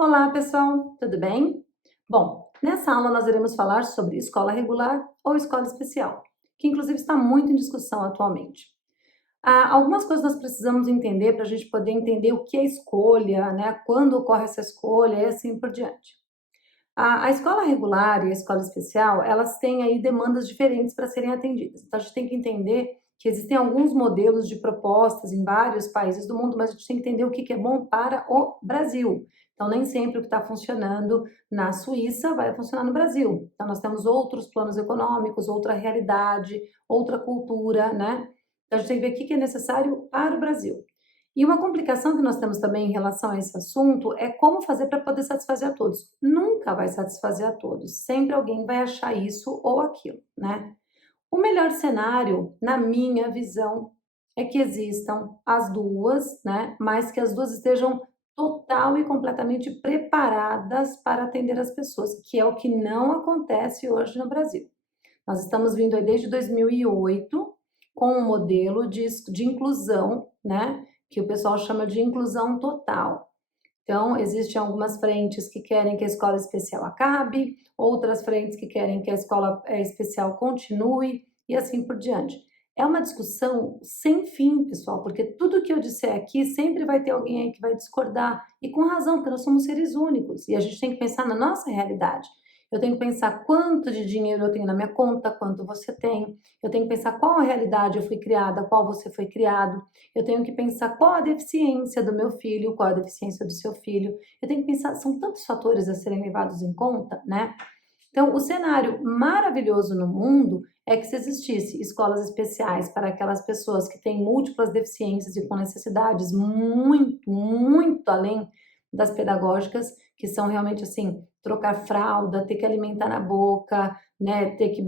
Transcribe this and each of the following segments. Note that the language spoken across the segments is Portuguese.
Olá, pessoal, tudo bem? Bom, nessa aula nós iremos falar sobre escola regular ou escola especial, que inclusive está muito em discussão atualmente. Algumas coisas nós precisamos entender para a gente poder entender o que é escolha, né? Quando ocorre essa escolha e assim por diante. A escola regular e a escola especial, elas têm aí demandas diferentes para serem atendidas. Então, a gente tem que entender que existem alguns modelos de propostas em vários países do mundo, mas a gente tem que entender o que que é bom para o Brasil. Então, nem sempre o que está funcionando na Suíça vai funcionar no Brasil. Então, nós temos outros planos econômicos, outra realidade, outra cultura, né? Então, a gente tem que ver o que que é necessário para o Brasil. E uma complicação que nós temos também em relação a esse assunto é como fazer para poder satisfazer a todos. Nunca vai satisfazer a todos, sempre alguém vai achar isso ou aquilo, né? O melhor cenário, na minha visão, é que existam as duas, né? Mas que as duas estejam total e completamente preparadas para atender as pessoas, que é o que não acontece hoje no Brasil. Nós estamos vindo aí desde 2008 com um modelo de inclusão, né, que o pessoal chama de inclusão total. Então, existem algumas frentes que querem que a escola especial acabe, outras frentes que querem que a escola especial continue e assim por diante. É uma discussão sem fim, pessoal, porque tudo que eu disser aqui sempre vai ter alguém aí que vai discordar, e com razão, porque nós somos seres únicos e a gente tem que pensar na nossa realidade. Eu tenho que pensar quanto de dinheiro eu tenho na minha conta, quanto você tem. Eu tenho que pensar qual a realidade eu fui criada, qual você foi criado. Eu tenho que pensar qual a deficiência do meu filho, qual a deficiência do seu filho. Eu tenho que pensar, são tantos fatores a serem levados em conta, né? Então, o cenário maravilhoso no mundo é que se existisse escolas especiais para aquelas pessoas que têm múltiplas deficiências e com necessidades muito, muito além das pedagógicas, que são realmente assim, trocar fralda, ter que alimentar na boca, né, ter que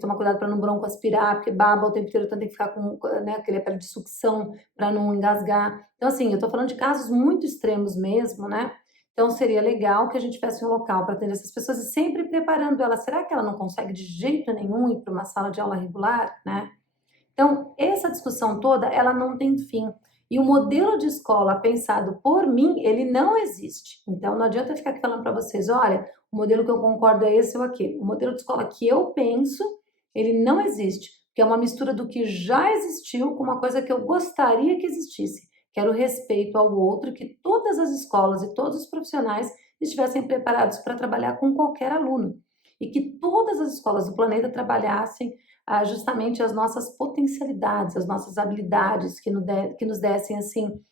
tomar cuidado para não broncoaspirar, porque baba o tempo inteiro, então tem que ficar com, né, aquele aparelho de sucção para não engasgar. Então, assim, eu tô falando de casos muito extremos mesmo, né? Então, seria legal que a gente tivesse um local para atender essas pessoas e sempre preparando ela. Será que ela não consegue de jeito nenhum ir para uma sala de aula regular, né? Então, essa discussão toda, ela não tem fim. E o modelo de escola pensado por mim, ele não existe. Então, não adianta eu ficar aqui falando para vocês, olha, o modelo que eu concordo é esse ou aquele. O modelo de escola que eu penso, ele não existe, porque é uma mistura do que já existiu com uma coisa que eu gostaria que existisse, que era o respeito ao outro, que todas as escolas e todos os profissionais estivessem preparados para trabalhar com qualquer aluno. E que todas as escolas do planeta trabalhassem justamente as nossas potencialidades, as nossas habilidades, que nos dessem assim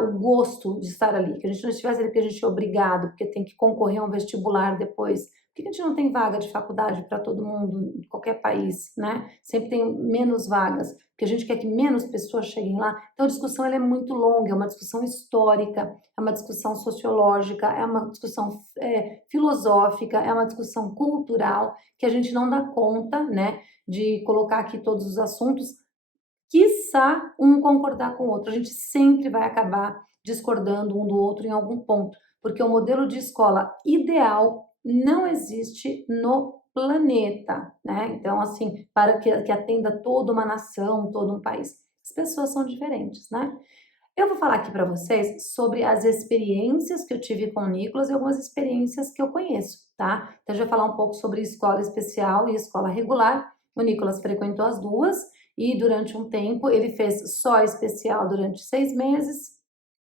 o gosto de estar ali, que a gente não estivesse ali porque a gente é obrigado, porque tem que concorrer a um vestibular depois. Por que a gente não tem vaga de faculdade para todo mundo, em qualquer país, né? Sempre tem menos vagas, porque a gente quer que menos pessoas cheguem lá. Então a discussão ela é muito longa, é uma discussão histórica, é uma discussão sociológica, é uma discussão filosófica, é uma discussão cultural, que a gente não dá conta, né? De colocar aqui todos os assuntos, quiçá um concordar com o outro. A gente sempre vai acabar discordando um do outro em algum ponto, porque o modelo de escola ideal não existe no planeta, né? Então, assim, para que atenda toda uma nação, todo um país. As pessoas são diferentes, né? Eu vou falar aqui para vocês sobre as experiências que eu tive com o Nicolas e algumas experiências que eu conheço, tá? Então, a gente vai falar um pouco sobre escola especial e escola regular. O Nicolas frequentou as duas e durante um tempo ele fez só especial durante 6 meses,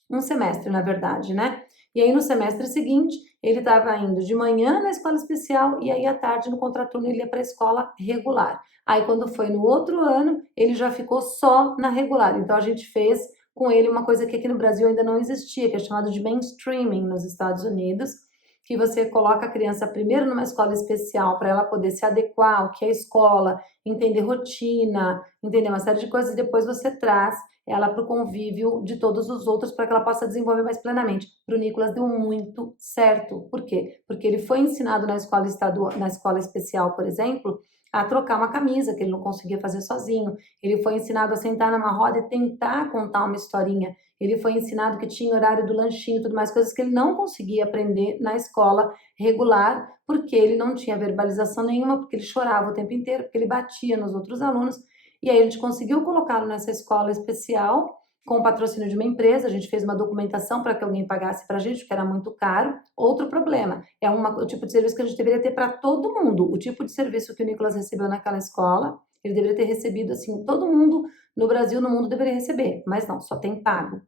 um semestre, na verdade, né? E aí no semestre seguinte ele estava indo de manhã na escola especial e aí à tarde no contraturno ele ia para a escola regular. Aí quando foi no outro ano ele já ficou só na regular. Então a gente fez com ele uma coisa que aqui no Brasil ainda não existia, que é chamado de mainstreaming nos Estados Unidos, que você coloca a criança primeiro numa escola especial para ela poder se adequar ao que é a escola, entender rotina, entender uma série de coisas, e depois você traz ela para o convívio de todos os outros para que ela possa desenvolver mais plenamente. Para o Nicolas deu muito certo. Por quê? Porque ele foi ensinado na escola estadual, na escola especial, por exemplo, a trocar uma camisa que ele não conseguia fazer sozinho. Ele foi ensinado a sentar numa roda e tentar contar uma historinha. Ele foi ensinado que tinha horário do lanchinho e tudo mais, coisas que ele não conseguia aprender na escola regular, porque ele não tinha verbalização nenhuma, porque ele chorava o tempo inteiro, porque ele batia nos outros alunos. E aí a gente conseguiu colocá-lo nessa escola especial com o patrocínio de uma empresa, a gente fez uma documentação para que alguém pagasse para a gente, porque era muito caro. Outro problema, é o tipo de serviço que a gente deveria ter para todo mundo. O tipo de serviço que o Nicolas recebeu naquela escola, ele deveria ter recebido, assim, todo mundo no Brasil, no mundo deveria receber, mas não, só tem pago.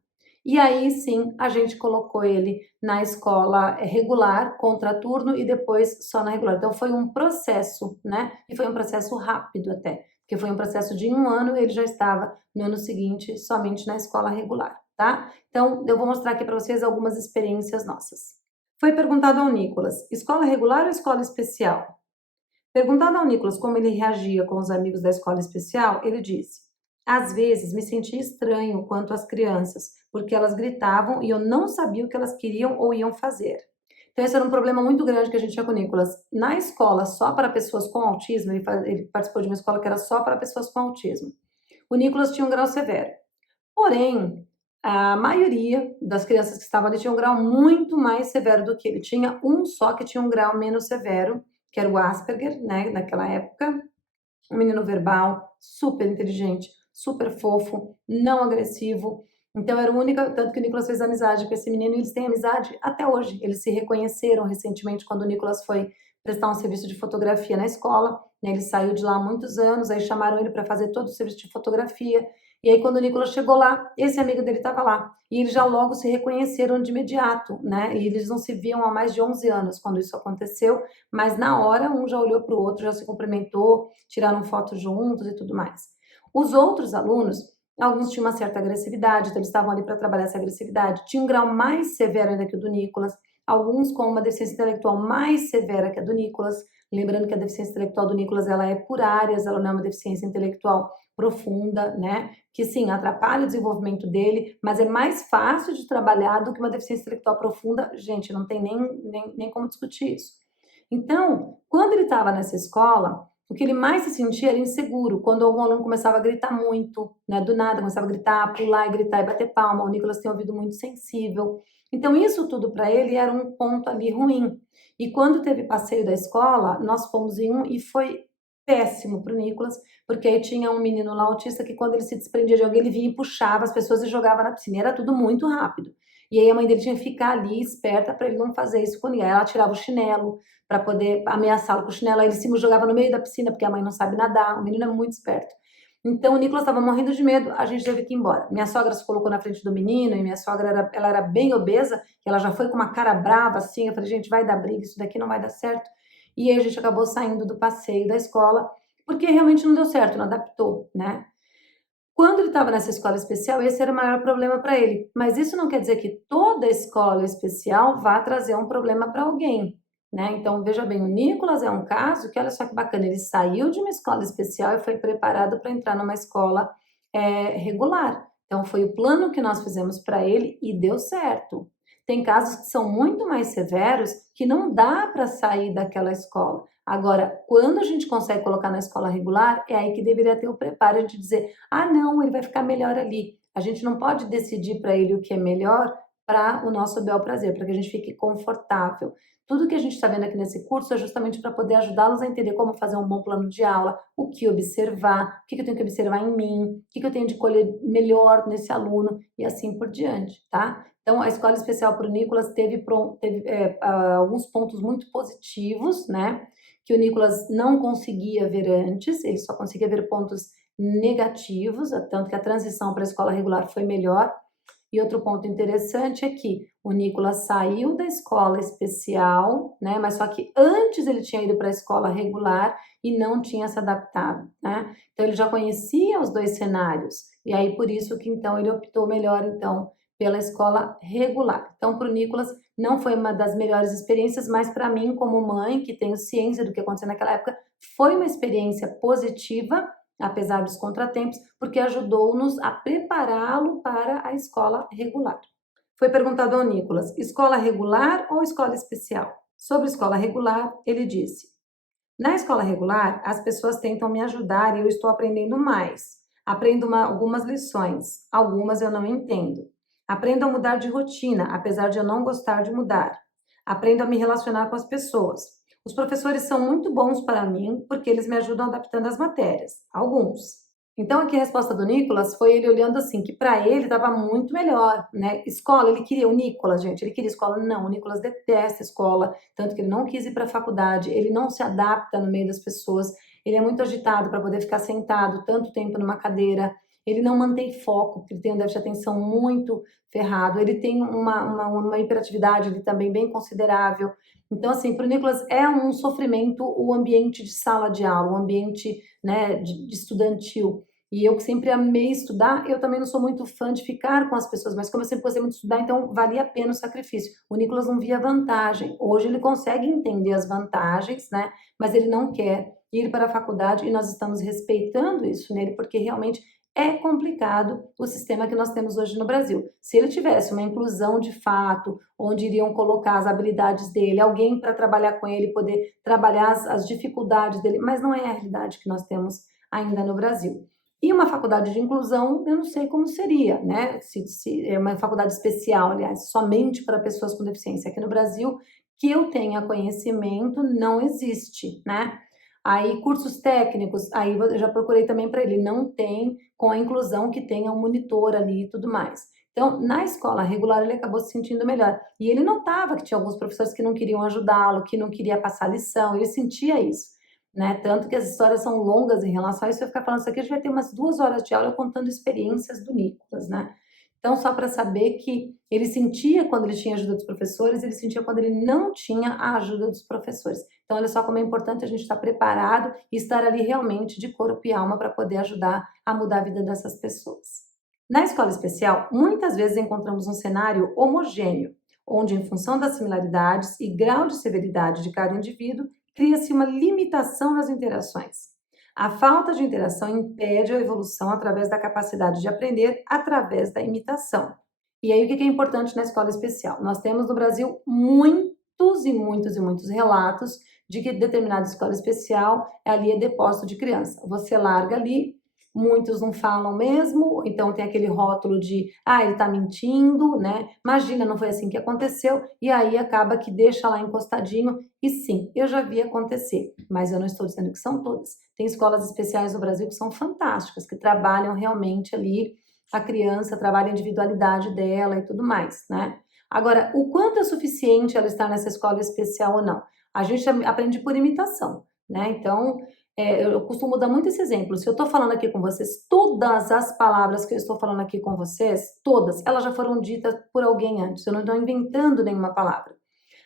E aí sim, a gente colocou ele na escola regular, contraturno e depois só na regular. Então foi um processo, né? E foi um processo rápido até, porque foi um processo de 1 ano e ele já estava no ano seguinte somente na escola regular, tá? Então eu vou mostrar aqui para vocês algumas experiências nossas. Foi perguntado ao Nicolas, escola regular ou escola especial? Perguntado ao Nicolas como ele reagia com os amigos da escola especial, ele disse: às vezes me sentia estranho quanto às crianças, porque elas gritavam e eu não sabia o que elas queriam ou iam fazer. Então, esse era um problema muito grande que a gente tinha com o Nicolas. Na escola só para pessoas com autismo, ele participou de uma escola que era só para pessoas com autismo. O Nicolas tinha um grau severo. Porém, a maioria das crianças que estavam ali tinha um grau muito mais severo do que ele. Tinha um só que tinha um grau menos severo, que era o Asperger, né, naquela época. Um menino verbal, super inteligente, super fofo, não agressivo. Então era o único, tanto que o Nicolas fez amizade com esse menino e eles têm amizade até hoje. Eles se reconheceram recentemente quando o Nicolas foi prestar um serviço de fotografia na escola, né? Ele saiu de lá há muitos anos, aí chamaram ele para fazer todo o serviço de fotografia. E aí quando o Nicolas chegou lá, esse amigo dele estava lá. E eles já logo se reconheceram de imediato, né? E eles não se viam há mais de 11 anos quando isso aconteceu, mas na hora um já olhou para o outro, já se cumprimentou, tiraram foto juntos e tudo mais. Os outros alunos, alguns tinham uma certa agressividade, então eles estavam ali para trabalhar essa agressividade. Tinha um grau mais severo ainda que o do Nicolas, alguns com uma deficiência intelectual mais severa que a do Nicolas. Lembrando que a deficiência intelectual do Nicolas ela é por áreas, ela não é uma deficiência intelectual profunda, né? Que sim, atrapalha o desenvolvimento dele, mas é mais fácil de trabalhar do que uma deficiência intelectual profunda. Gente, não tem nem como discutir isso. Então, quando ele estava nessa escola, o que ele mais se sentia era inseguro, quando algum aluno começava a gritar muito, né, do nada, começava a gritar, pular e gritar e bater palma. O Nicolas tem um ouvido muito sensível. Então, isso tudo para ele era um ponto ali ruim. E quando teve passeio da escola, nós fomos em um e foi péssimo para o Nicolas, porque aí tinha um menino lá autista que quando ele se desprendia de alguém, ele vinha e puxava as pessoas e jogava na piscina. E era tudo muito rápido. E aí a mãe dele tinha que ficar ali esperta para ele não fazer isso com ninguém. Aí ela tirava o chinelo para poder ameaçá-lo com o chinelo, aí ele se jogava no meio da piscina porque a mãe não sabe nadar. O menino é muito esperto. Então o Nicolas estava morrendo de medo, a gente teve que ir embora. Minha sogra se colocou na frente do menino e minha sogra ela era bem obesa, ela já foi com uma cara brava assim. Eu falei, gente, vai dar briga, isso daqui não vai dar certo. E aí a gente acabou saindo do passeio da escola, porque realmente não deu certo, não adaptou, né? Quando ele estava nessa escola especial, esse era o maior problema para ele. Mas isso não quer dizer que toda escola especial vá trazer um problema para alguém, né? Então, veja bem, o Nicolas é um caso que, olha só que bacana, ele saiu de uma escola especial e foi preparado para entrar numa escola regular. Então, foi o plano que nós fizemos para ele e deu certo. Tem casos que são muito mais severos que não dá para sair daquela escola. Agora, quando a gente consegue colocar na escola regular, é aí que deveria ter o preparo de dizer: ah, não, ele vai ficar melhor ali. A gente não pode decidir para ele o que é melhor para o nosso bel prazer, para que a gente fique confortável. Tudo que a gente está vendo aqui nesse curso é justamente para poder ajudá-los a entender como fazer um bom plano de aula, o que observar, o que eu tenho que observar em mim, o que eu tenho de colher melhor nesse aluno e assim por diante, tá? Então, a escola especial para o Nicolas teve alguns pontos muito positivos, né? Que o Nicolas não conseguia ver antes, ele só conseguia ver pontos negativos, tanto que a transição para a escola regular foi melhor. E outro ponto interessante é que o Nicolas saiu da escola especial, né? Mas só que antes ele tinha ido para a escola regular e não tinha se adaptado, né? Então ele já conhecia os dois cenários. E aí por isso que então ele optou melhor então pela escola regular. Então para o Nicolas não foi uma das melhores experiências, mas para mim como mãe que tenho ciência do que aconteceu naquela época, foi uma experiência positiva apesar dos contratempos, porque ajudou-nos a prepará-lo para a escola regular. Foi perguntado ao Nicolas, escola regular ou escola especial? Sobre escola regular, ele disse, na escola regular, as pessoas tentam me ajudar e eu estou aprendendo mais. Aprendo algumas lições, algumas eu não entendo. Aprendo a mudar de rotina, apesar de eu não gostar de mudar. Aprendo a me relacionar com as pessoas. Os professores são muito bons para mim porque eles me ajudam adaptando as matérias, alguns. Então, aqui a resposta do Nicolas foi ele olhando assim, que para ele estava muito melhor, né? Escola, ele queria, o Nicolas, gente, ele queria escola. Não, o Nicolas detesta escola, tanto que ele não quis ir para a faculdade, ele não se adapta no meio das pessoas, ele é muito agitado para poder ficar sentado tanto tempo numa cadeira, ele não mantém foco, porque ele tem um déficit de atenção muito ferrado, ele tem uma hiperatividade ali também bem considerável. Então, assim, para o Nicolas é um sofrimento o ambiente de sala de aula, o ambiente, né, de estudantil. E eu que sempre amei estudar, eu também não sou muito fã de ficar com as pessoas, mas como eu sempre gostei muito de estudar, então valia a pena o sacrifício. O Nicolas não via vantagem. Hoje ele consegue entender as vantagens, né? Mas ele não quer ir para a faculdade e nós estamos respeitando isso nele, porque realmente é complicado o sistema que nós temos hoje no Brasil. Se ele tivesse uma inclusão de fato, onde iriam colocar as habilidades dele, alguém para trabalhar com ele, poder trabalhar as dificuldades dele, mas não é a realidade que nós temos ainda no Brasil. E uma faculdade de inclusão, eu não sei como seria, né? Se é uma faculdade especial, aliás, somente para pessoas com deficiência. Aqui no Brasil, que eu tenha conhecimento, não existe, né? Aí, cursos técnicos, aí eu já procurei também para ele, não tem com a inclusão que tenha um monitor ali e tudo mais. Então, na escola regular, ele acabou se sentindo melhor. E ele notava que tinha alguns professores que não queriam ajudá-lo, que não queria passar lição, ele sentia isso, né? Tanto que as histórias são longas em relação a isso. Se eu ficar falando isso aqui, a gente vai ter umas 2 horas de aula contando experiências do Nicolas, né? Então, só para saber que ele sentia quando ele tinha ajuda dos professores, ele sentia quando ele não tinha a ajuda dos professores. Então, olha só como é importante a gente estar preparado e estar ali realmente de corpo e alma para poder ajudar a mudar a vida dessas pessoas. Na escola especial, muitas vezes encontramos um cenário homogêneo, onde, em função das similaridades e grau de severidade de cada indivíduo, cria-se uma limitação nas interações. A falta de interação impede a evolução através da capacidade de aprender através da imitação. E aí, o que é importante na escola especial? Nós temos no Brasil muitos e muitos e muitos relatos de que determinada escola especial ali é depósito de criança. Você larga ali, muitos não falam mesmo, então tem aquele rótulo de, ele está mentindo, né? Imagina, não foi assim que aconteceu, e aí acaba que deixa lá encostadinho. E sim, eu já vi acontecer, mas eu não estou dizendo que são todas. Tem escolas especiais no Brasil que são fantásticas, que trabalham realmente ali a criança, trabalham a individualidade dela e tudo mais, né? Agora, o quanto é suficiente ela estar nessa escola especial ou não? A gente aprende por imitação, né? Então, eu costumo dar muito esse exemplo. Se eu estou falando aqui com vocês, todas as palavras que eu estou falando aqui com vocês, todas, elas já foram ditas por alguém antes. Eu não estou inventando nenhuma palavra.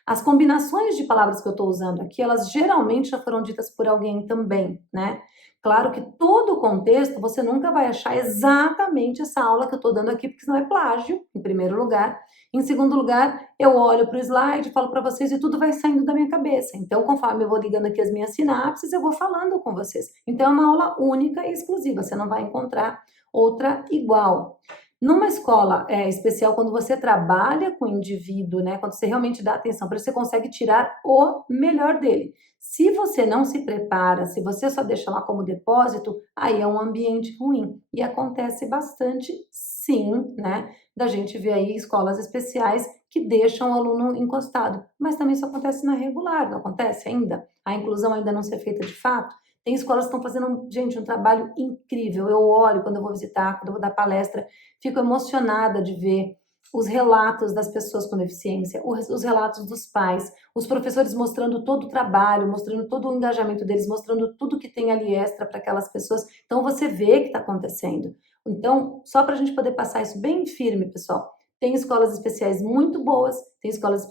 As combinações de palavras que eu estou usando aqui, elas geralmente já foram ditas por alguém também, né? Claro que todo o contexto você nunca vai achar exatamente essa aula que eu estou dando aqui, porque senão é plágio, em primeiro lugar. Em segundo lugar, eu olho para o slide, falo para vocês e tudo vai saindo da minha cabeça. Então, conforme eu vou ligando aqui as minhas sinapses, eu vou falando com vocês. Então, é uma aula única e exclusiva, você não vai encontrar outra igual. Numa escola especial, quando você trabalha com o indivíduo, né, quando você realmente dá atenção para ele, você consegue tirar o melhor dele. Se você não se prepara, se você só deixa lá como depósito, aí é um ambiente ruim. E acontece bastante, sim, né, da gente ver aí escolas especiais que deixam o aluno encostado. Mas também isso acontece na regular, não acontece ainda? A inclusão ainda não ser feita de fato? Tem escolas que estão fazendo, gente, um trabalho incrível. Eu olho quando eu vou visitar, quando eu vou dar palestra, fico emocionada de ver os relatos das pessoas com deficiência, os relatos dos pais, os professores mostrando todo o trabalho, mostrando todo o engajamento deles, mostrando tudo que tem ali extra para aquelas pessoas. Então você vê que está acontecendo. Então, só para a gente poder passar isso bem firme, pessoal, tem escolas especiais muito boas, tem escolas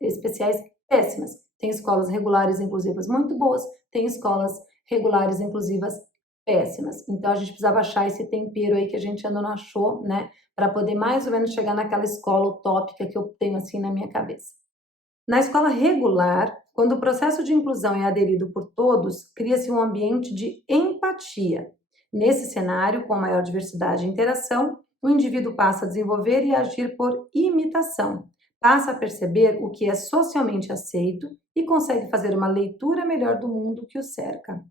especiais péssimas, tem escolas regulares inclusivas muito boas, tem escolas regulares inclusivas péssimas. Então a gente precisava achar esse tempero aí que a gente ainda não achou, né, para poder mais ou menos chegar naquela escola utópica que eu tenho assim na minha cabeça. Na escola regular, quando o processo de inclusão é aderido por todos, cria-se um ambiente de empatia. Nesse cenário, com maior diversidade e interação, o indivíduo passa a desenvolver e agir por imitação, passa a perceber o que é socialmente aceito e consegue fazer uma leitura melhor do mundo que o cerca.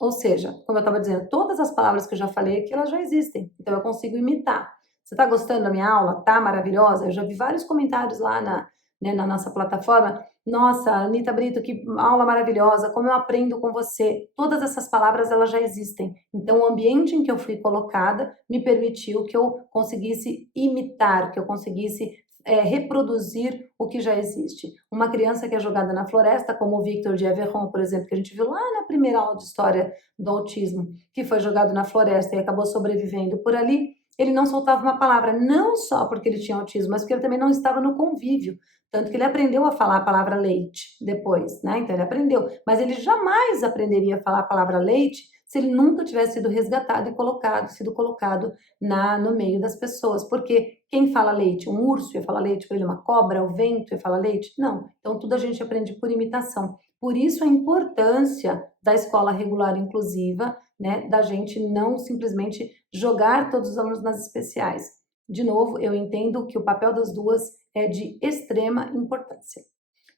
Ou seja, como eu estava dizendo, todas as palavras que eu já falei aqui, elas já existem. Então eu consigo imitar. Você está gostando da minha aula? Tá maravilhosa? Eu já vi vários comentários lá né, na nossa plataforma. Nossa, Anita Brito, que aula maravilhosa, como eu aprendo com você. Todas essas palavras, elas já existem. Então, o ambiente em que eu fui colocada me permitiu que eu conseguisse imitar, que eu conseguisse reproduzir o que já existe. Uma criança que é jogada na floresta, como o Victor de Everon, por exemplo, que a gente viu lá na primeira aula de história do autismo, que foi jogado na floresta e acabou sobrevivendo por ali, ele não soltava uma palavra, não só porque ele tinha autismo, mas porque ele também não estava no convívio. Tanto que ele aprendeu a falar a palavra leite depois, né? Então ele aprendeu, mas ele jamais aprenderia a falar a palavra leite se ele nunca tivesse sido resgatado e sido colocado no meio das pessoas. Porque quem fala leite? Um urso ia falar leite para ele, uma cobra, o vento ia falar leite? Não. Então tudo a gente aprende por imitação. Por isso a importância da escola regular inclusiva, né? Da gente não simplesmente jogar todos os alunos nas especiais. De novo, eu entendo que o papel das duas é de extrema importância.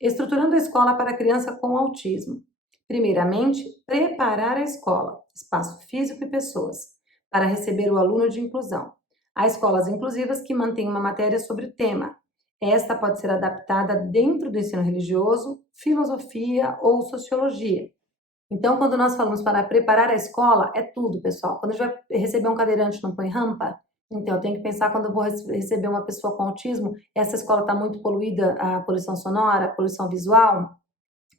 Estruturando a escola para a criança com autismo. Primeiramente, preparar a escola, espaço físico e pessoas, para receber o aluno de inclusão. Há escolas inclusivas que mantêm uma matéria sobre o tema. Esta pode ser adaptada dentro do ensino religioso, filosofia ou sociologia. Então, quando nós falamos para preparar a escola, é tudo, pessoal. Quando a gente vai receber um cadeirante, não põe rampa? Então, eu tenho que pensar quando eu vou receber uma pessoa com autismo, essa escola está muito poluída, a poluição sonora, a poluição visual,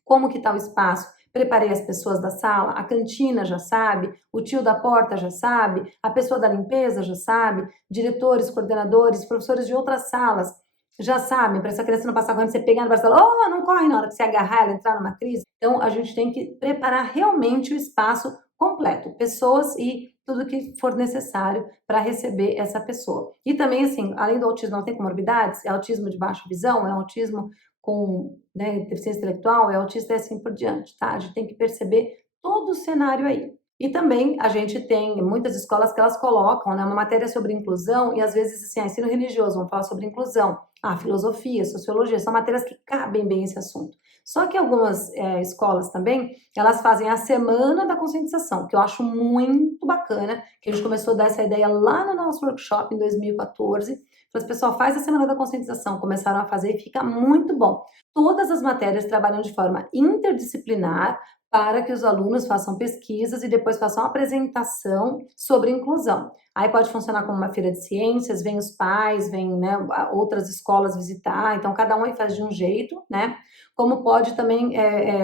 como que está o espaço? Preparei as pessoas da sala, a cantina já sabe, o tio da porta já sabe, a pessoa da limpeza já sabe, diretores, coordenadores, professores de outras salas já sabem, para essa criança não passar quando você pegar no braço dela, oh, não corre na hora que você agarrar ela, entrar numa crise. Então, a gente tem que preparar realmente o espaço completo, pessoas e tudo que for necessário para receber essa pessoa. E também, assim, além do autismo, não tem comorbidades, é autismo de baixa visão, é autismo com, né, deficiência intelectual, é autista e assim por diante, tá? A gente tem que perceber todo o cenário aí. E também a gente tem muitas escolas que elas colocam, né, uma matéria sobre inclusão e às vezes assim, ensino religioso, vamos falar sobre inclusão. Filosofia, sociologia, são matérias que cabem bem esse assunto. Só que algumas escolas também, elas fazem a semana da conscientização, que eu acho muito bacana, que a gente começou a dar essa ideia lá no nosso workshop em 2014, as pessoas faz a semana da conscientização, começaram a fazer e fica muito bom. Todas as matérias trabalham de forma interdisciplinar para que os alunos façam pesquisas e depois façam apresentação sobre inclusão. Aí pode funcionar como uma feira de ciências, vem os pais, vem, né, outras escolas visitar, então cada um aí faz de um jeito, né? Como pode também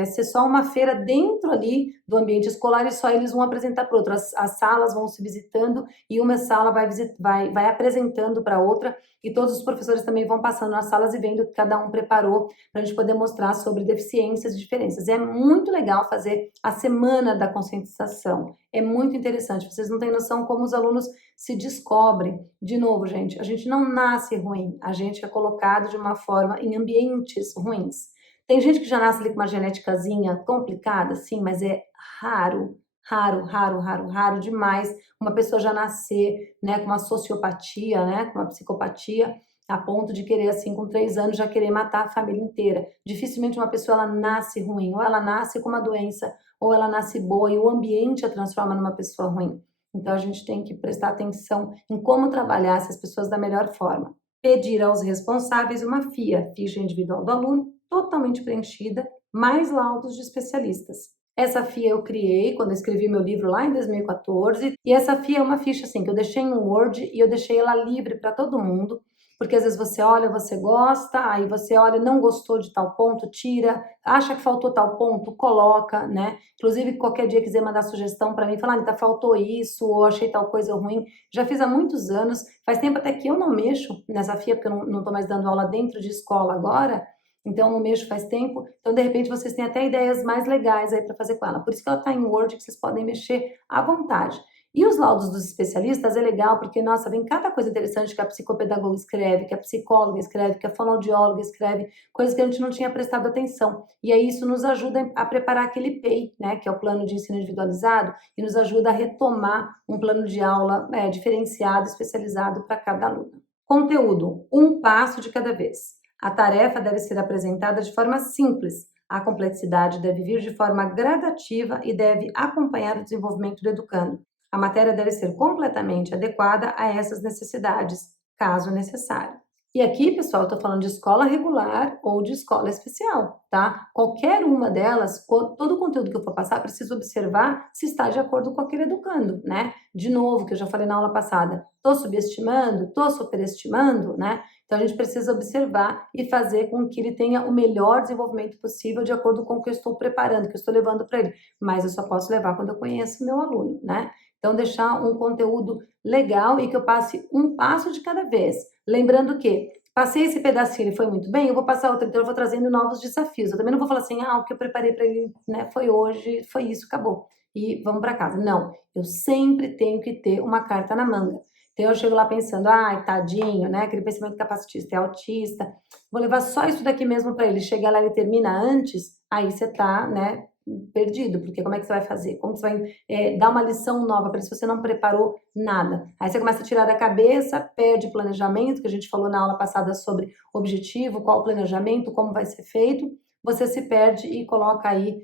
ser só uma feira dentro ali do ambiente escolar e só eles vão apresentar para outro. As salas vão se visitando e uma sala vai apresentando para outra e todos os professores também vão passando nas salas e vendo o que cada um preparou para a gente poder mostrar sobre deficiências e diferenças. É muito legal fazer a semana da conscientização. É muito interessante. Vocês não têm noção como os alunos se descobrem. De novo, gente, a gente não nasce ruim, a gente é colocado de uma forma em ambientes ruins. Tem gente que já nasce ali com uma genéticazinha complicada, sim, mas é raro, raro, raro, raro, raro demais uma pessoa já nascer, né, com uma sociopatia, né, com uma psicopatia, a ponto de querer, assim, com 3 anos, já querer matar a família inteira. Dificilmente uma pessoa, ela nasce ruim, ou ela nasce com uma doença, ou ela nasce boa, e o ambiente a transforma numa pessoa ruim. Então, a gente tem que prestar atenção em como trabalhar essas pessoas da melhor forma. Pedir aos responsáveis uma FIA, ficha individual do aluno, totalmente preenchida, mais laudos de especialistas. Essa FIA eu criei quando eu escrevi meu livro lá em 2014, e essa FIA é uma ficha assim que eu deixei em um Word e eu deixei ela livre para todo mundo, porque às vezes você olha, você gosta, aí você olha, não gostou de tal ponto, tira, acha que faltou tal ponto, coloca, né? Inclusive, qualquer dia quiser mandar sugestão para mim, falar, Anitta, faltou isso, ou achei tal coisa ruim, já fiz há muitos anos, faz tempo até que eu não mexo nessa FIA, porque eu não estou mais dando aula dentro de escola agora, então, no mexo faz tempo. Então, de repente, vocês têm até ideias mais legais aí para fazer com ela. Por isso que ela está em Word, que vocês podem mexer à vontade. E os laudos dos especialistas é legal, porque, nossa, vem cada coisa interessante que a psicopedagoga escreve, que a psicóloga escreve, que a fonoaudióloga escreve, coisas que a gente não tinha prestado atenção. E aí isso nos ajuda a preparar aquele PEI, né, que é o plano de ensino individualizado, e nos ajuda a retomar um plano de aula diferenciado, especializado para cada aluno. Conteúdo, um passo de cada vez. A tarefa deve ser apresentada de forma simples. A complexidade deve vir de forma gradativa e deve acompanhar o desenvolvimento do educando. A matéria deve ser completamente adequada a essas necessidades, caso necessário. E aqui, pessoal, eu tô falando de escola regular ou de escola especial, tá? Qualquer uma delas, todo o conteúdo que eu for passar, preciso observar se está de acordo com aquele educando, né? De novo, que eu já falei na aula passada, tô subestimando, tô superestimando, né? Então a gente precisa observar e fazer com que ele tenha o melhor desenvolvimento possível de acordo com o que eu estou preparando, que eu estou levando para ele. Mas eu só posso levar quando eu conheço o meu aluno, né? Então deixar um conteúdo legal e que eu passe um passo de cada vez. Lembrando que passei esse pedacinho, ele foi muito bem, eu vou passar outro, então eu vou trazendo novos desafios. Eu também não vou falar assim, o que eu preparei para ele, né, foi hoje, foi isso, acabou. E vamos para casa. Não, eu sempre tenho que ter uma carta na manga. Então eu chego lá pensando, ai, tadinho, né, aquele pensamento capacitista, é autista, vou levar só isso daqui mesmo para ele. Chega lá e ele termina antes, aí você tá, né, perdido, porque como é que você vai fazer? Como você vai dar uma lição nova para ele se você não preparou nada? Aí você começa a tirar da cabeça, perde planejamento, que a gente falou na aula passada sobre objetivo, qual o planejamento, como vai ser feito, você se perde e coloca aí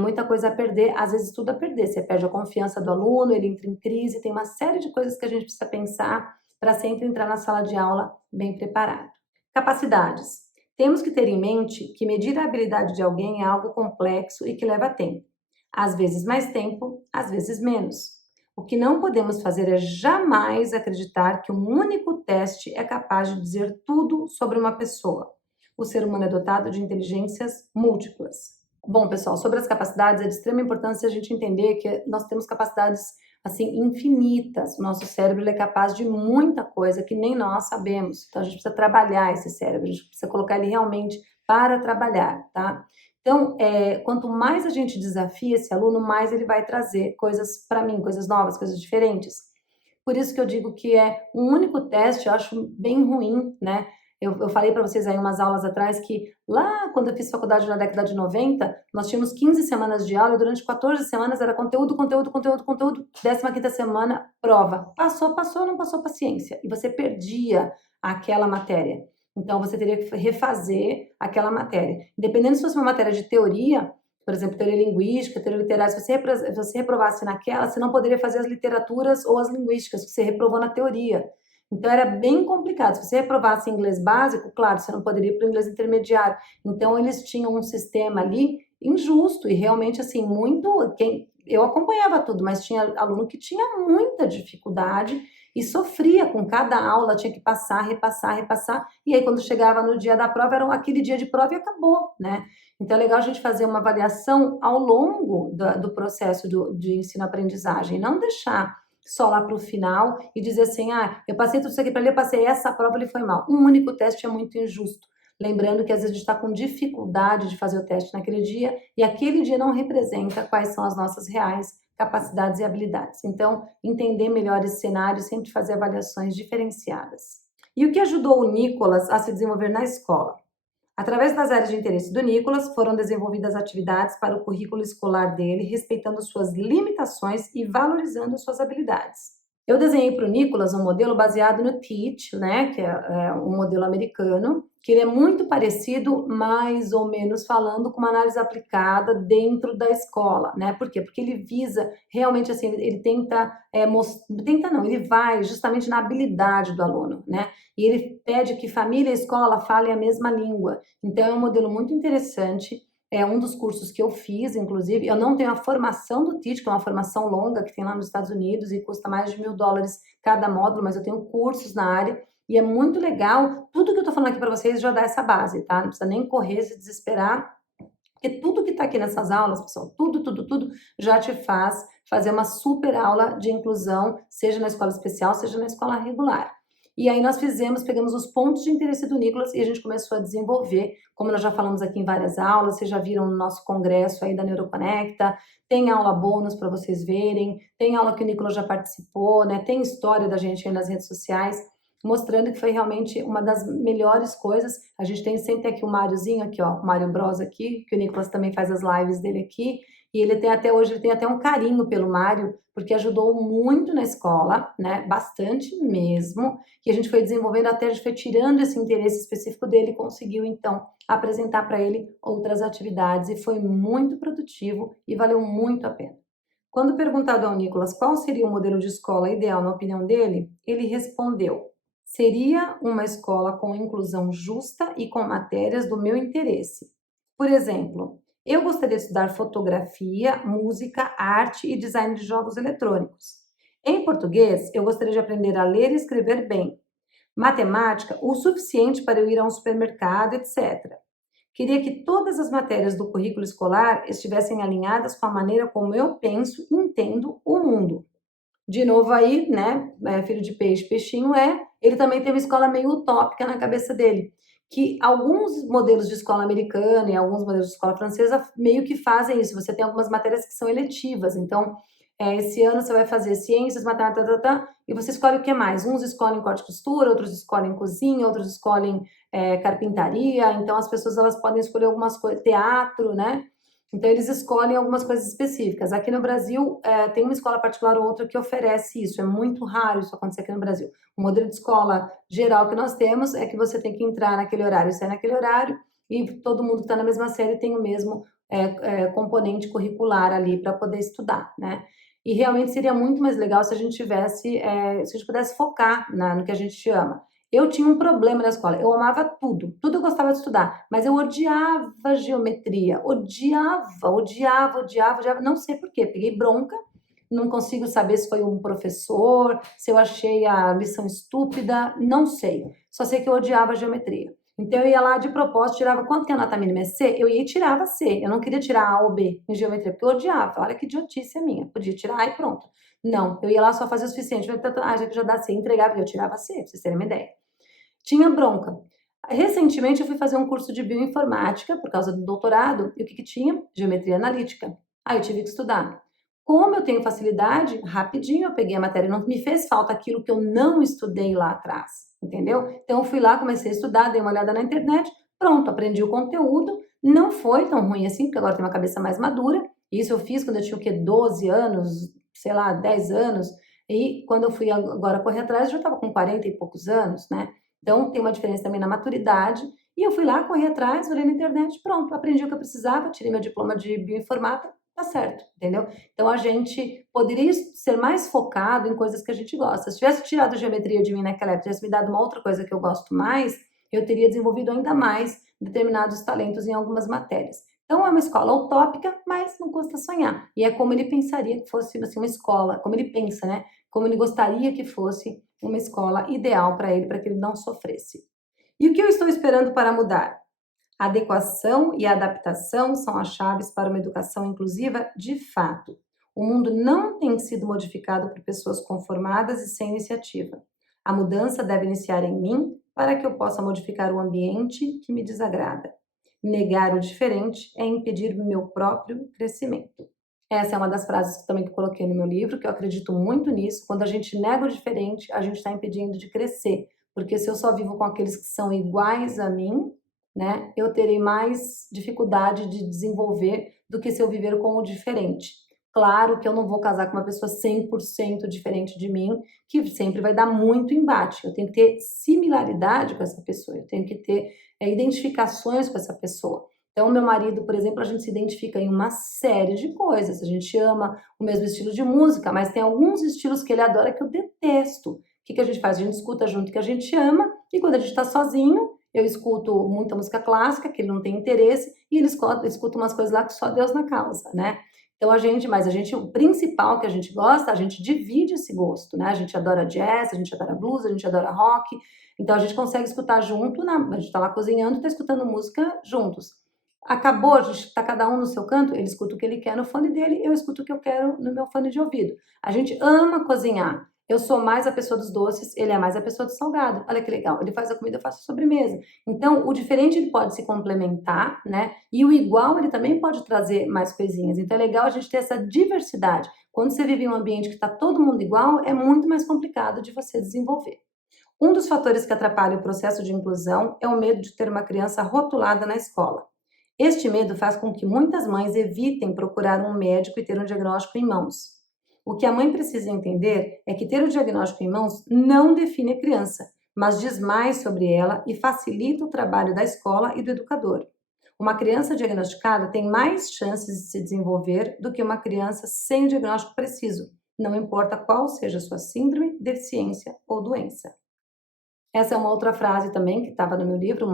muita coisa a perder, às vezes tudo a perder. Você perde a confiança do aluno, ele entra em crise, tem uma série de coisas que a gente precisa pensar para sempre entrar na sala de aula bem preparado. Capacidades. Temos que ter em mente que medir a habilidade de alguém é algo complexo e que leva tempo. Às vezes mais tempo, às vezes menos. O que não podemos fazer é jamais acreditar que um único teste é capaz de dizer tudo sobre uma pessoa. O ser humano é dotado de inteligências múltiplas. Bom, pessoal, sobre as capacidades, é de extrema importância a gente entender que nós temos capacidades assim infinitas. O nosso cérebro é capaz de muita coisa que nem nós sabemos. Então a gente precisa trabalhar esse cérebro, a gente precisa colocar ele realmente para trabalhar, tá? Então, quanto mais a gente desafia esse aluno, mais ele vai trazer coisas para mim, coisas novas, coisas diferentes. Por isso que eu digo que é um único teste, eu acho bem ruim, né? Eu falei para vocês aí umas aulas atrás que lá quando eu fiz faculdade na década de 90, nós tínhamos 15 semanas de aula e durante 14 semanas era conteúdo, conteúdo, conteúdo, conteúdo, 15ª semana, prova. Passou, passou, não passou, paciência. E você perdia aquela matéria. Então você teria que refazer aquela matéria. Dependendo se fosse uma matéria de teoria, por exemplo, teoria linguística, teoria literária, se você reprovasse naquela, você não poderia fazer as literaturas ou as linguísticas, que você reprovou na teoria. Então era bem complicado. Se você reprovasse inglês básico, claro, você não poderia ir para o inglês intermediário. Então eles tinham um sistema ali injusto e realmente assim muito eu acompanhava tudo, mas tinha aluno que tinha muita dificuldade e sofria com cada aula, tinha que passar, repassar, repassar, e aí quando chegava no dia da prova, era aquele dia de prova e acabou, né? Então é legal a gente fazer uma avaliação ao longo do processo de ensino-aprendizagem, não deixar só lá para o final e dizer assim, eu passei tudo isso aqui para ele, eu passei essa prova, ele foi mal. Um único teste é muito injusto. Lembrando que às vezes a gente está com dificuldade de fazer o teste naquele dia e aquele dia não representa quais são as nossas reais capacidades e habilidades. Então, entender melhor esse cenário e sempre fazer avaliações diferenciadas. E o que ajudou o Nicolas a se desenvolver na escola? Através das áreas de interesse do Nicolas, foram desenvolvidas atividades para o currículo escolar dele, respeitando suas limitações e valorizando suas habilidades. Eu desenhei para o Nicolas um modelo baseado no Teach, né, que é um modelo americano, que ele é muito parecido, mais ou menos falando, com uma análise aplicada dentro da escola, né? Por quê? Porque ele visa realmente assim, ele tenta, tenta não, ele vai justamente na habilidade do aluno, né? E ele pede que família e escola falem a mesma língua. Então é um modelo muito interessante. É um dos cursos que eu fiz, inclusive. Eu não tenho a formação do TEACH, que é uma formação longa que tem lá nos Estados Unidos e custa mais de $1.000 cada módulo, mas eu tenho cursos na área e é muito legal. Tudo que eu tô falando aqui para vocês já dá essa base, tá? Não precisa nem correr, se desesperar, porque tudo que tá aqui nessas aulas, pessoal, tudo, tudo, tudo já te faz fazer uma super aula de inclusão, seja na escola especial, seja na escola regular. E aí nós pegamos os pontos de interesse do Nicolas e a gente começou a desenvolver, como nós já falamos aqui em várias aulas, vocês já viram no nosso congresso aí da Neuroconecta, tem aula bônus para vocês verem, tem aula que o Nicolas já participou, né? Tem história da gente aí nas redes sociais, mostrando que foi realmente uma das melhores coisas. A gente tem sempre aqui o Máriozinho, aqui ó, o Mário Bros aqui, que o Nicolas também faz as lives dele aqui, e ele tem até hoje, ele tem até um carinho pelo Mário, porque ajudou muito na escola, né, bastante mesmo, e a gente foi desenvolvendo até, a gente foi tirando esse interesse específico dele e conseguiu, então, apresentar para ele outras atividades, e foi muito produtivo e valeu muito a pena. Quando perguntado ao Nicolas qual seria o modelo de escola ideal na opinião dele, ele respondeu: Seria uma escola com inclusão justa e com matérias do meu interesse. Por exemplo, eu gostaria de estudar fotografia, música, arte e design de jogos eletrônicos. Em português, eu gostaria de aprender a ler e escrever bem. Matemática, o suficiente para eu ir a um supermercado, etc. Queria que todas as matérias do currículo escolar estivessem alinhadas com a maneira como eu penso e entendo o mundo. De novo aí, né, filho de peixe, peixinho é, ele também tem uma escola meio utópica na cabeça dele, que alguns modelos de escola americana e alguns modelos de escola francesa meio que fazem isso, você tem algumas matérias que são eletivas, então, esse ano você vai fazer ciências, matemática, e você escolhe o que mais? Uns escolhem corte e costura, outros escolhem cozinha, outros escolhem, carpintaria, então as pessoas elas podem escolher algumas coisas, teatro, né, então, eles escolhem algumas coisas específicas. Aqui no Brasil, tem uma escola particular ou outra que oferece isso, é muito raro isso acontecer aqui no Brasil. O modelo de escola geral que nós temos é que você tem que entrar naquele horário e sair naquele horário, e todo mundo que está na mesma série tem o mesmo componente curricular ali para poder estudar, né? E realmente seria muito mais legal se a gente tivesse, se a gente pudesse focar no que a gente ama. Eu tinha um problema na escola, eu amava tudo, tudo eu gostava de estudar, mas eu odiava geometria, odiava, não sei por quê, peguei bronca, não consigo saber se foi um professor, se eu achei a lição estúpida, não sei, só sei que eu odiava geometria. Então eu ia lá de propósito, tirava quanto que é a nota mínima é C? Eu ia e tirava C, eu não queria tirar A ou B em geometria, porque eu odiava, olha que idiotice a minha, podia tirar A e pronto. Não, eu ia lá só fazer o suficiente, já que já dá C, entregava, eu tirava C, pra vocês terem uma ideia. Tinha bronca. Recentemente eu fui fazer um curso de bioinformática por causa do doutorado, e o que que tinha? Geometria analítica. Aí eu tive que estudar. Como eu tenho facilidade, rapidinho eu peguei a matéria, não me fez falta aquilo que eu não estudei lá atrás, entendeu? Então eu fui lá, comecei a estudar, dei uma olhada na internet, pronto, aprendi o conteúdo, não foi tão ruim assim, porque agora eu tenho uma cabeça mais madura. Isso eu fiz quando eu tinha o quê? 12 anos, sei lá, 10 anos, e quando eu fui agora correr atrás, eu já estava com 40 e poucos anos, né? Então, tem uma diferença também na maturidade. E eu fui lá, corri atrás, olhei na internet, pronto, aprendi o que eu precisava, tirei meu diploma de bioinformática, tá certo, entendeu? Então, a gente poderia ser mais focado em coisas que a gente gosta. Se tivesse tirado geometria de mim naquela época, tivesse me dado uma outra coisa que eu gosto mais, eu teria desenvolvido ainda mais determinados talentos em algumas matérias. Então, é uma escola utópica, mas não custa sonhar. E é como ele pensaria que fosse assim, uma escola, como ele pensa, né? Como ele gostaria que fosse uma escola ideal para que ele não sofresse. E o que eu estou esperando para mudar? Adequação e adaptação são as chaves para uma educação inclusiva de fato. O mundo não tem sido modificado por pessoas conformadas e sem iniciativa. A mudança deve iniciar em mim para que eu possa modificar o ambiente que me desagrada. Negar o diferente é impedir o meu próprio crescimento. Essa é uma das frases também que eu coloquei no meu livro, que eu acredito muito nisso. Quando a gente nega o diferente, a gente está impedindo de crescer. Porque se eu só vivo com aqueles que são iguais a mim, né, eu terei mais dificuldade de desenvolver do que se eu viver com o diferente. Claro que eu não vou casar com uma pessoa 100% diferente de mim, que sempre vai dar muito embate. Eu tenho que ter similaridade com essa pessoa, eu tenho que ter identificações com essa pessoa. Então, meu marido, por exemplo, a gente se identifica em uma série de coisas. A gente ama o mesmo estilo de música, mas tem alguns estilos que ele adora que eu detesto. O que que a gente faz? A gente escuta junto que a gente ama, e quando a gente está sozinho, eu escuto muita música clássica, que ele não tem interesse, e ele escuta umas coisas lá que só Deus na causa, né? Então mas a gente, o principal que a gente gosta, a gente divide esse gosto, né? A gente adora jazz, a gente adora blues, a gente adora rock, então a gente consegue escutar junto, a gente tá lá cozinhando e tá escutando música juntos. Acabou, a gente tá cada um no seu canto, ele escuta o que ele quer no fone dele, eu escuto o que eu quero no meu fone de ouvido. A gente ama cozinhar. Eu sou mais a pessoa dos doces, ele é mais a pessoa do salgado. Olha que legal, ele faz a comida, eu faço a sobremesa. Então, o diferente ele pode se complementar, né? E o igual ele também pode trazer mais coisinhas. Então, é legal a gente ter essa diversidade. Quando você vive em um ambiente que está todo mundo igual, é muito mais complicado de você desenvolver. Um dos fatores que atrapalha o processo de inclusão é o medo de ter uma criança rotulada na escola. Este medo faz com que muitas mães evitem procurar um médico e ter um diagnóstico em mãos. O que a mãe precisa entender é que ter o diagnóstico em mãos não define a criança, mas diz mais sobre ela e facilita o trabalho da escola e do educador. Uma criança diagnosticada tem mais chances de se desenvolver do que uma criança sem o diagnóstico preciso, não importa qual seja a sua síndrome, deficiência ou doença. Essa é uma outra frase também que estava no meu livro,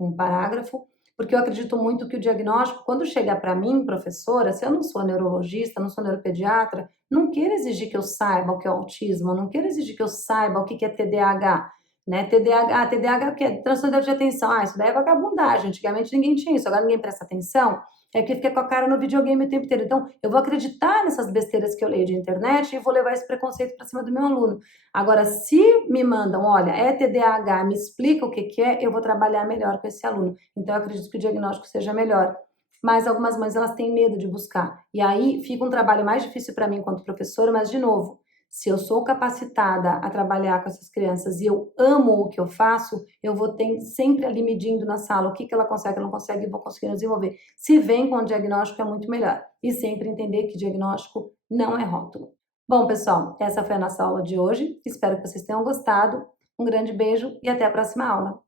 um parágrafo, porque eu acredito muito que o diagnóstico, quando chega para mim, professora, se eu não sou neurologista, não sou neuropediatra, não quero exigir que eu saiba o que é autismo, não quero exigir que eu saiba o que é TDAH, né? TDAH o que é transtorno de atenção. Ah, isso daí é vagabundagem. Antigamente ninguém tinha isso, agora ninguém presta atenção. É que fica com a cara no videogame o tempo inteiro. Então, eu vou acreditar nessas besteiras que eu leio de internet e vou levar esse preconceito para cima do meu aluno. Agora, se me mandam, olha, é TDAH, me explica o que é, eu vou trabalhar melhor com esse aluno. Então, eu acredito que o diagnóstico seja melhor. Mas algumas mães, elas têm medo de buscar. E aí, fica um trabalho mais difícil para mim enquanto professora, mas, de novo, se eu sou capacitada a trabalhar com essas crianças e eu amo o que eu faço, eu vou ter sempre ali medindo na sala o que ela consegue, ela não consegue e vou conseguindo desenvolver. Se vem com o diagnóstico, é muito melhor. E sempre entender que diagnóstico não é rótulo. Bom, pessoal, essa foi a nossa aula de hoje. Espero que vocês tenham gostado. Um grande beijo e até a próxima aula.